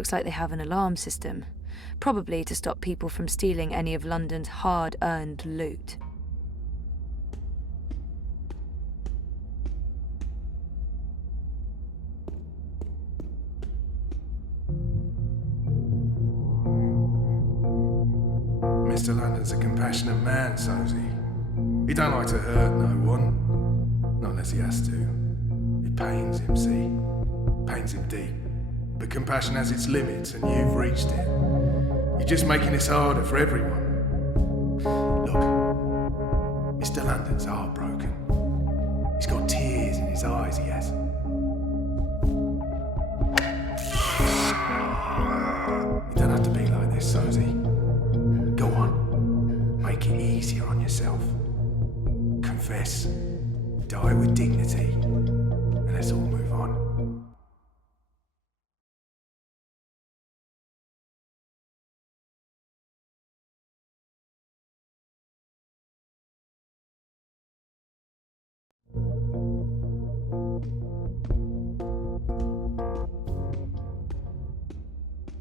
Looks like they have an alarm system, probably to stop people from stealing any of London's hard-earned loot. Mr. London's a compassionate man, Sosie. He don't like to hurt no one. Not unless he has to. It pains him, see? Pains him deep. But compassion has its limits, and you've reached it. You're just making this harder for everyone. Look, Mr. London's heartbroken. He's got tears in his eyes, he has. You don't have to be like this, Sosie. Go on, make it easier on yourself. Confess, die with dignity, and let's all move on.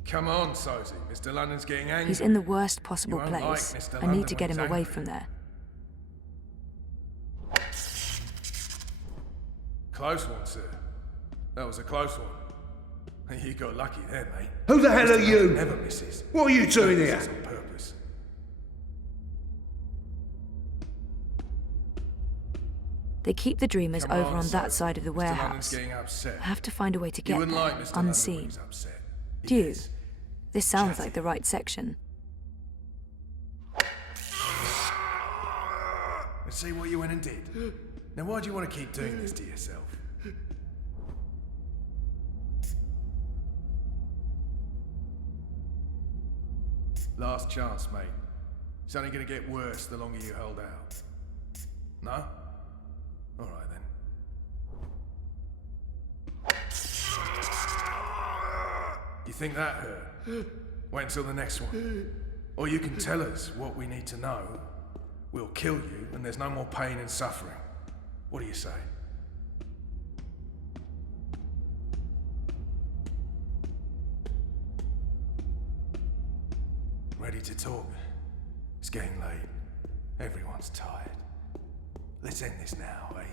Come on, Sosie. Mr. London's getting angry. He's in the worst possible place. I need to get him away from there. Close one, sir. That was a close one. You got lucky there, mate. Who the hell are you? Never misses. What are you doing here? On purpose. They keep the Dreamers Come over on Sosie. that side of the Mr. London's warehouse. getting upset. I have to find a way to You get wouldn't there, like Mr. unseen. London when he's upset. Do you? Yes. This sounds Chatty. like the right section. And see what you went and did. Now why do you want to keep doing this to yourself? Last chance, mate. It's only going to get worse the longer you hold out. No? All right then. You think that hurt? Wait until the next one. Or you can tell us what we need to know. We'll kill you, and there's no more pain and suffering. What do you say? Ready to talk? It's getting late. Everyone's tired. Let's end this now, eh?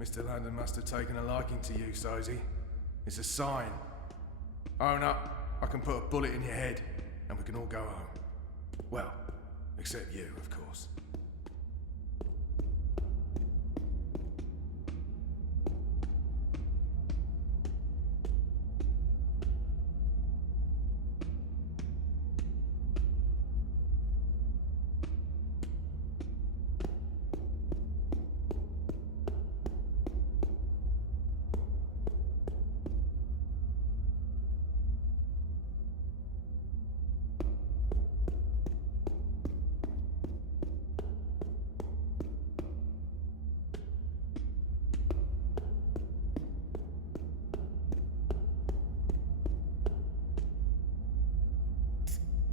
Mr. London must have taken a liking to you, Sosie. It's a sign. Own up, I can put a bullet in your head, and we can all go home. Well, except you, of course.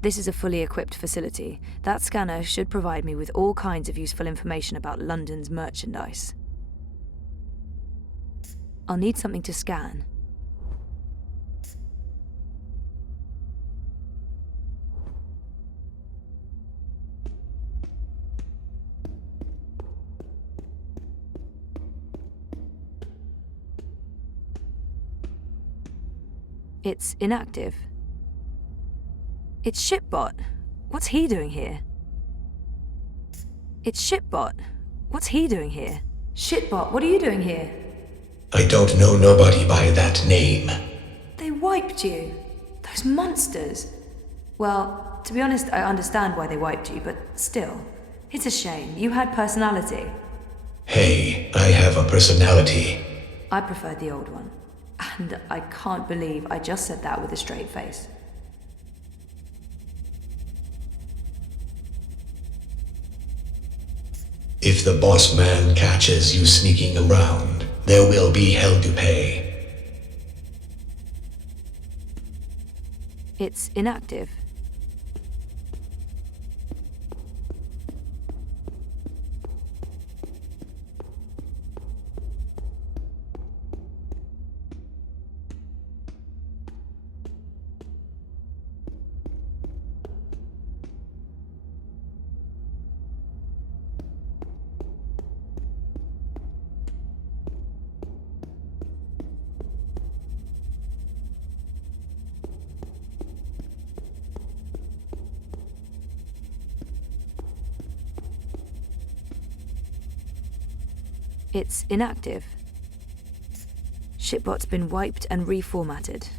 This is a fully equipped facility. That scanner should provide me with all kinds of useful information about London's merchandise. I'll need something to scan. It's inactive. It's Shitbot. What's he doing here? It's Shitbot. What's he doing here? Shitbot, what are you doing here? I don't know nobody by that name. They wiped you. Those monsters. Well, to be honest, I understand why they wiped you, but still. It's a shame. You had personality. Hey, I have a personality. I preferred the old one. And I can't believe I just said that with a straight face. If the boss man catches you sneaking around, there will be hell to pay. It's inactive. It's inactive. Shitbot's been wiped and reformatted.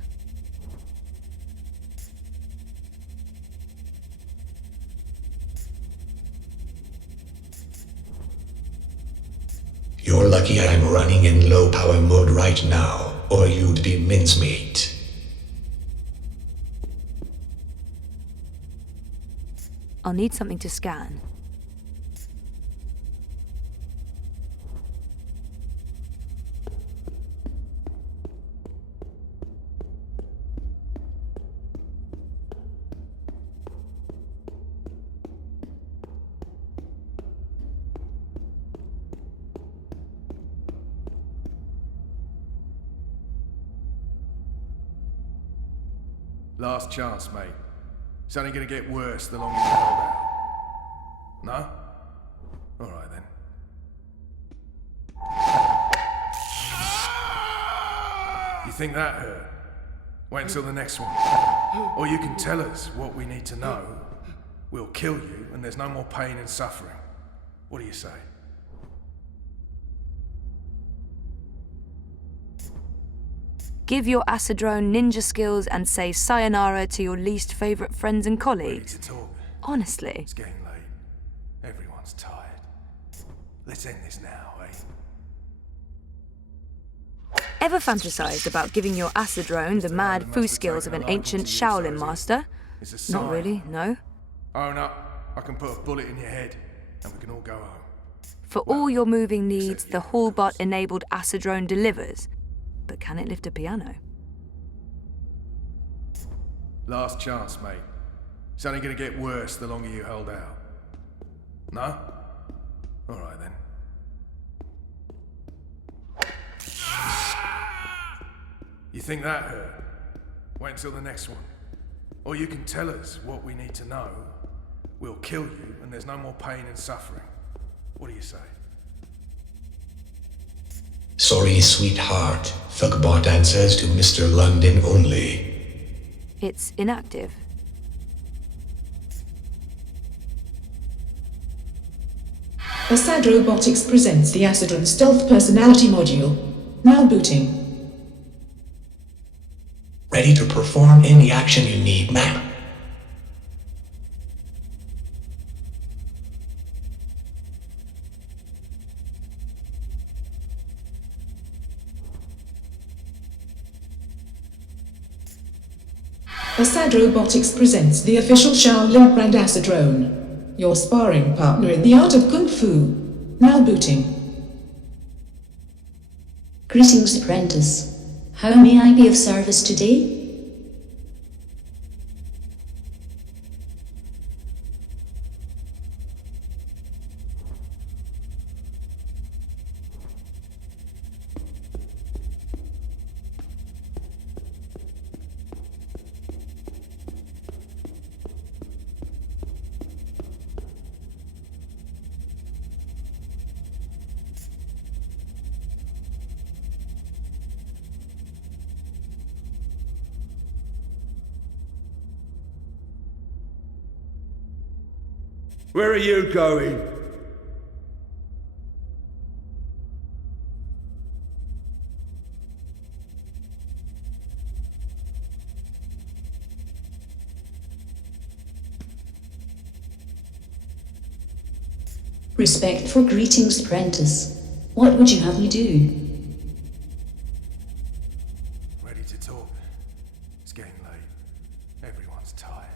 You're lucky I'm running in low power mode right now, or you'd be mincemeat. I'll need something to scan. Last chance, mate. It's only gonna get worse the longer you hold out. No? Alright then. You think that hurt? Wait until the next one. Or you can tell us what we need to know. We'll kill you and there's no more pain and suffering. What do you say? Give your Acidrone ninja skills and say sayonara to your least favorite friends and colleagues. Ready to talk? Honestly. It's getting late. Everyone's tired. Let's end this now, eh? Ever fantasized about giving your Acidrone the mad foo skills of an ancient Shaolin master? It's a sign. Not really, no. Own up. I can put a bullet in your head and we can all go home. For all your moving needs, the Hallbot-enabled Acidrone delivers. But can it lift a piano? Last chance, mate. It's only gonna get worse the longer you hold out. No? Alright then. You think that hurt? Wait until the next one. Or you can tell us what we need to know. We'll kill you and there's no more pain and suffering. What do you say? Sorry, sweetheart. Fuckbot answers to Mr. London only. It's inactive. Assad Robotics presents the Acidron Stealth Personality Module. Now booting. Ready to perform any action you need, ma'am. Assad Robotics presents the official Shaolin brand Acidrone, your sparring partner in the art of Kung Fu. Now booting. Greetings, apprentice. How may I be of service today? Where are you going? Respect for greetings, apprentice. What would you have me do? Ready to talk? It's getting late. Everyone's tired.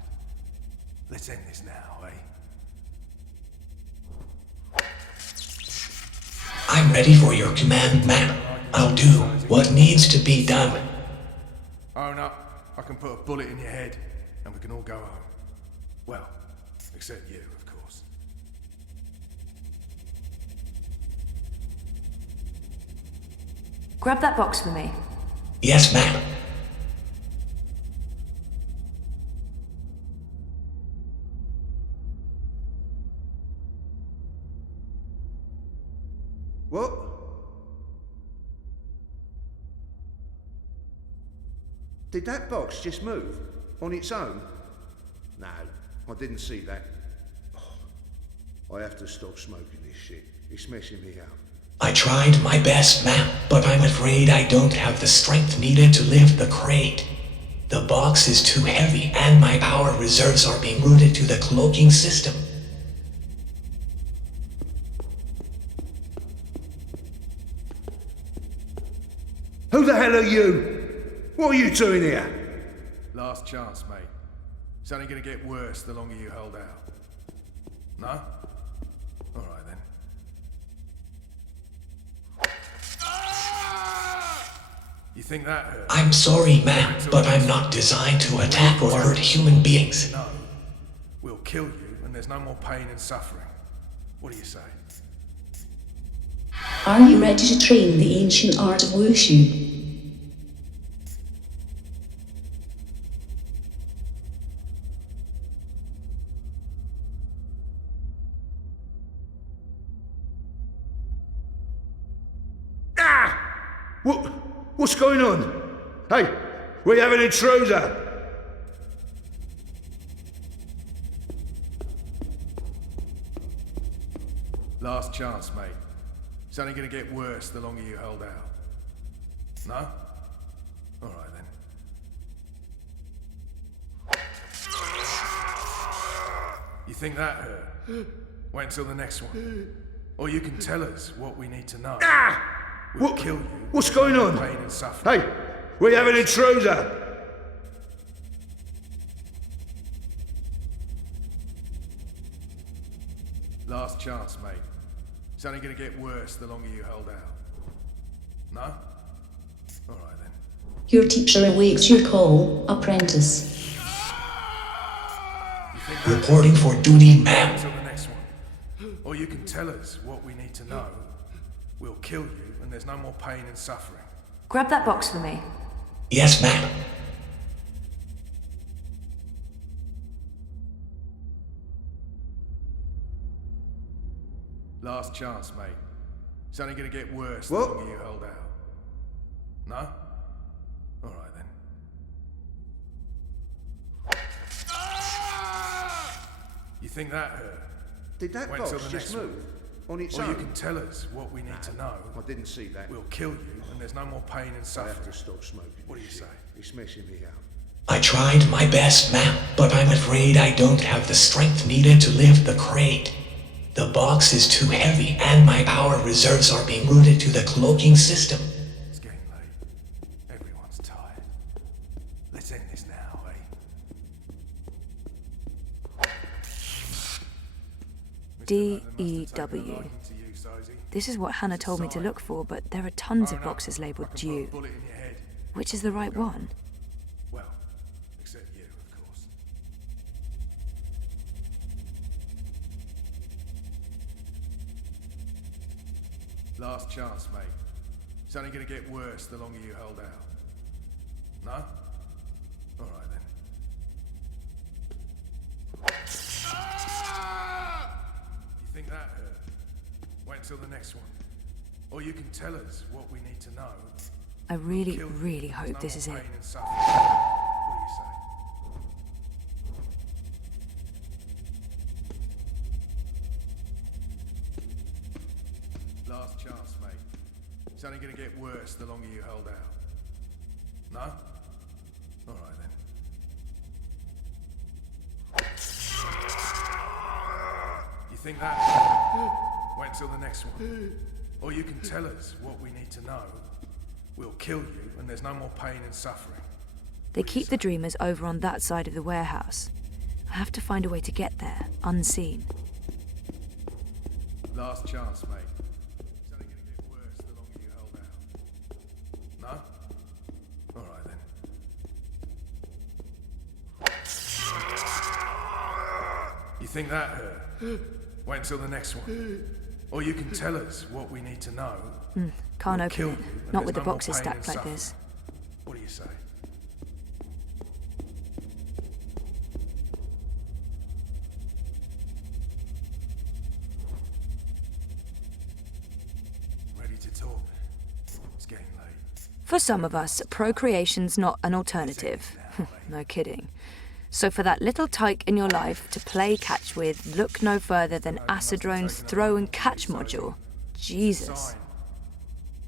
Let's end this now, eh? I'm ready for your command, ma'am. I'll do what needs to be done. Own up. I can put a bullet in your head and we can all go home. Well, except you, of course. Grab that box for me. Yes, ma'am. What? Did that box just move? On its own? No, I didn't see that. Oh, I have to stop smoking this shit. It's messing me up. I tried my best, ma'am, but I'm afraid I don't have the strength needed to lift the crate. The box is too heavy, and my power reserves are being routed to the cloaking system. Who the hell are you? What are you doing here? Last chance, mate. It's only gonna get worse the longer you hold out. No? Alright then. You think that hurt? I'm sorry, ma'am, but I'm not designed to attack or hurt human beings. No. We'll kill you, and there's no more pain and suffering. What do you say? Are you ready to train the ancient art of wushu? What's going on? Hey, we have an intruder! Last chance, mate. It's only gonna get worse the longer you hold out. No? Alright then. You think that hurt? Wait until the next one. Or you can tell us what we need to know. We'll kill you. What's going on? Pain and suffering. Hey, we have an intruder! Last chance, mate. It's only gonna get worse the longer you hold out. No? Alright then. Your teacher awaits your call, apprentice. You think that Reporting for duty, ma'am. until the next one. Or you can tell us what we need to know. We'll kill you, and there's no more pain and suffering. Grab that box for me. Yes, ma'am. Last chance, mate. It's only gonna get worse What? the longer you hold out. No? Alright then. You think that hurt? Did that Wait box till the just next one. move? On its Or you own? can tell us what we need to know. I didn't see that. We'll kill you, and there's no more pain and I have suffering. to stop smoking. What do you Shit, say? It's messing me up. I tried my best, ma'am, but I'm afraid I don't have the strength needed to lift the crate. The box is too heavy, and my power reserves are being routed to the cloaking system. It's getting late. Everyone's tired. Let's end this now, eh? D-E-W. This is what Hannah told me to look for, but there are tons of boxes labelled due. Bullet in your head. Which is the right one? Well, except you, of course. Last chance, mate. It's only gonna get worse the longer you hold out. No? Alright then. You think that hurt? Wait until the next one. Or you can tell us what we need to know. I really, Kill you. really There's hope no this more is it. pain and suffering. What do you say? Last chance, mate. It's only gonna get worse the longer you hold out. No? Alright then. You think that? Wait until the next one. Or you can tell us what we need to know. We'll kill you, and there's no more pain and suffering. They keep the dreamers over on that side of the warehouse. I have to find a way to get there, unseen. Last chance, mate. It's only gonna get worse the longer you hold out. No? Alright then. You think that hurt? Wait until the next one. Or you can tell us what we need to know. Can't We'll open kill it. you, and Not with the there's no more boxes pain and stacked like suffering. this. What do you say? Ready to talk? It's getting late. For some of us, procreation's not an alternative. No kidding. So for that little tyke in your life to play catch with, look no further than Acidrone's throw and catch module. Jesus. Sign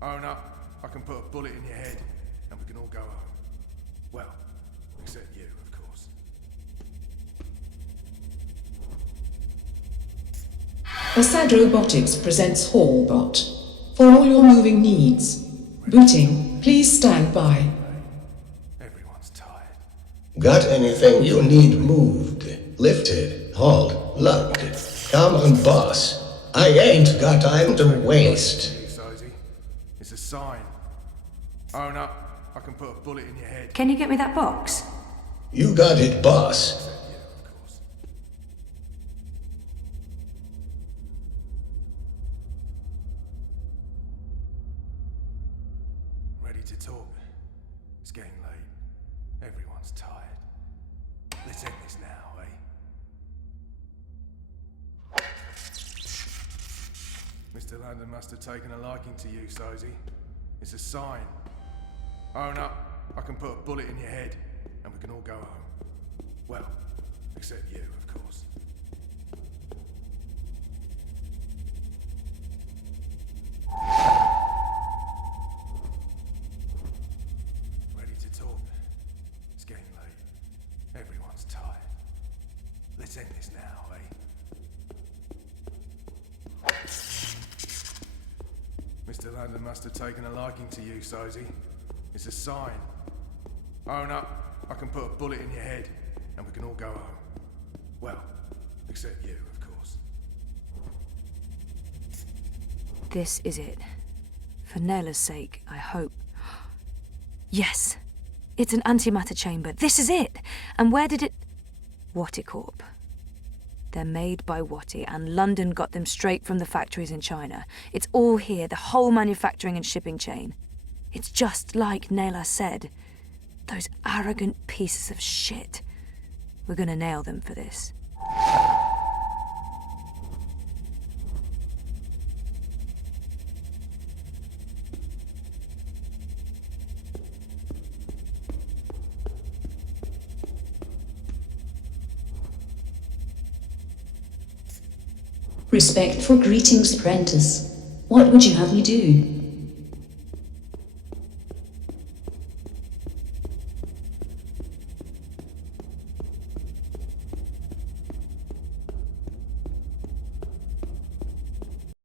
Own up, I can put a bullet in your head, and we can all go home. Well, except you, of course. Assad Robotics presents Hallbot. For all your moving needs. Booting, please stand by. Everyone's tired. Got anything you need moved, lifted, hauled, lugged? Come on, boss. I ain't got time to waste. Sozy. It's a sign. Own up, I can put a bullet in your head. Can you get me that box? You got it, boss. Except you, of course. Ready to talk? It's getting late. Everyone's tired. Let's end this now, eh? Mr. London must have taken a liking to you, Sozy. It's a sign. Own up, I can put a bullet in your head, and we can all go home. Well, except you, of course. Ready to talk? It's getting late. Everyone's tired. Let's end this now, eh? Mr. London must have taken a liking to you, Sozy. It's a sign. Own up, I can put a bullet in your head, and we can all go home. Well, except you, of course. This is it. For Nayla's sake, I hope. Yes! It's an antimatter chamber. This is it! And where did it... Wattie Corp. They're made by Wattie, and London got them straight from the factories in China. It's all here, the whole manufacturing and shipping chain. It's just like Nayla said. Those arrogant pieces of shit. We're gonna nail them for this. Respectful greetings, apprentice. What would you have me do?